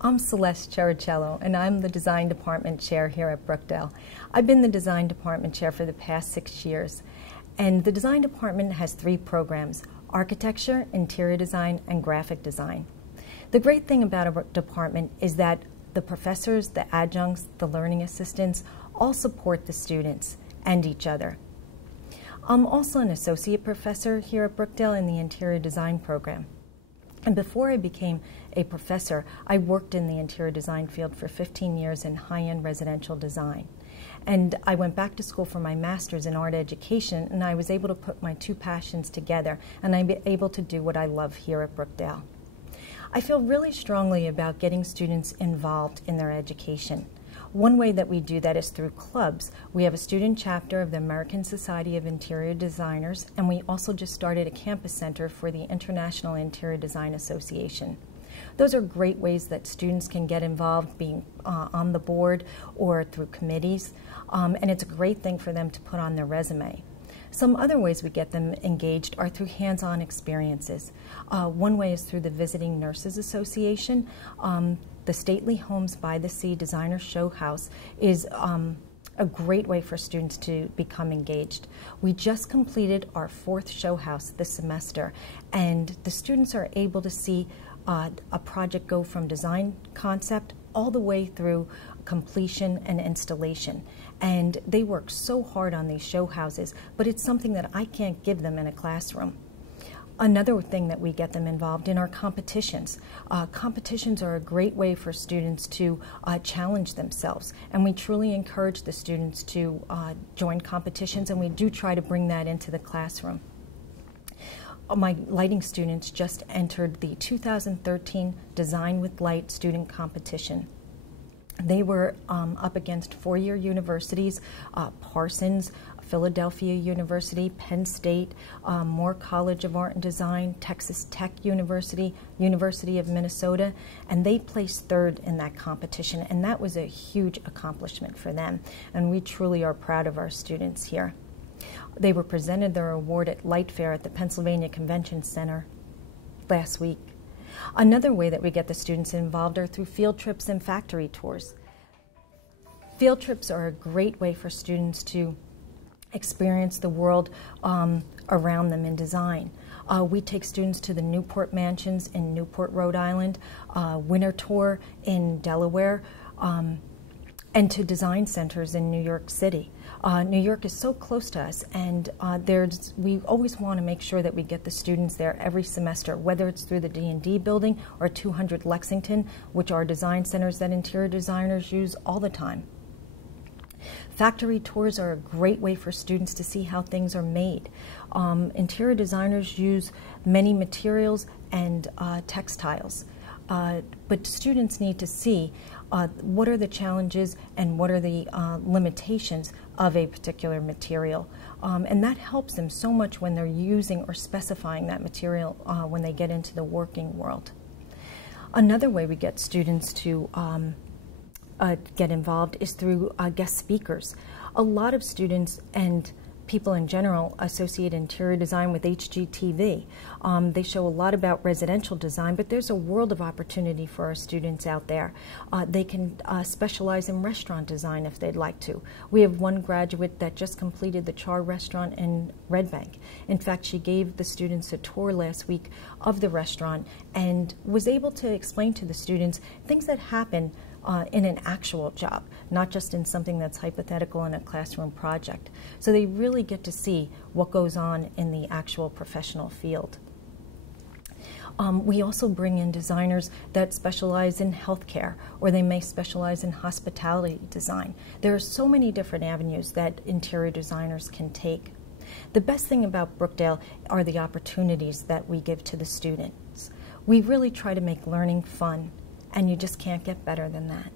I'm Celeste Chirichello, and I'm the Design Department Chair here at Brookdale. I've been the Design Department Chair for the past 6 years, and the Design Department has 3 programs: Architecture, Interior Design, and Graphic Design. The great thing about our department is that the professors, the adjuncts, the learning assistants all support the students and each other. I'm also an associate professor here at Brookdale in the Interior Design program. And before I became a professor, I worked in the interior design field for 15 years in high-end residential design. And I went back to school for my master's in art education, and I was able to put my 2 passions together, and I'm able to do what I love here at Brookdale. I feel really strongly about getting students involved in their education. One way that we do that is through clubs. We have a student chapter of the American Society of Interior Designers, and we also just started a campus center for the International Interior Design Association. Those are great ways that students can get involved, being on the board or through committees, and it's a great thing for them to put on their resume. Some other ways we get them engaged are through hands-on experiences. One way is through the Visiting Nurses Association. The Stately Homes by the Sea Designer Show House is a great way for students to become engaged. We just completed our 4th show house this semester, and the students are able to see a project go from design concept all the way through completion and installation. And they work so hard on these show houses, but it's something that I can't give them in a classroom. Another thing that we get them involved in are competitions. Competitions are a great way for students to challenge themselves, and we truly encourage the students to join competitions, and we do try to bring that into the classroom. My lighting students just entered the 2013 Design with Light student competition. They were up against 4-year universities, Parsons, Philadelphia University, Penn State, Moore College of Art and Design, Texas Tech University, University of Minnesota, and they placed 3rd in that competition, and that was a huge accomplishment for them, and we truly are proud of our students here. They were presented their award at Light Fair at the Pennsylvania Convention Center last week. Another way that we get the students involved are through field trips and factory tours. Field trips are a great way for students to experience the world around them in design. We take students to the Newport Mansions in Newport, Rhode Island, Winter Tour in Delaware, and to design centers in New York City. New York is so close to us, and we always want to make sure that we get the students there every semester, whether it's through the D&D building or 200 Lexington, which are design centers that interior designers use all the time. Factory tours are a great way for students to see how things are made. Interior designers use many materials and textiles, but students need to see what are the challenges and what are the limitations of a particular material. And that helps them so much when they're using or specifying that material when they get into the working world. Another way we get students to get involved is through guest speakers. A lot of students and people in general associate interior design with HGTV. They show a lot about residential design, but there's a world of opportunity for our students out there. They can specialize in restaurant design if they'd like to. We have one graduate that just completed the Char restaurant in Red Bank. In fact, she gave the students a tour last week of the restaurant and was able to explain to the students things that happen in an actual job, not just in something that's hypothetical in a classroom project. So they really get to see what goes on in the actual professional field. We also bring in designers that specialize in healthcare, or they may specialize in hospitality design. There are so many different avenues that interior designers can take. The best thing about Brookdale are the opportunities that we give to the students. We really try to make learning fun, and you just can't get better than that.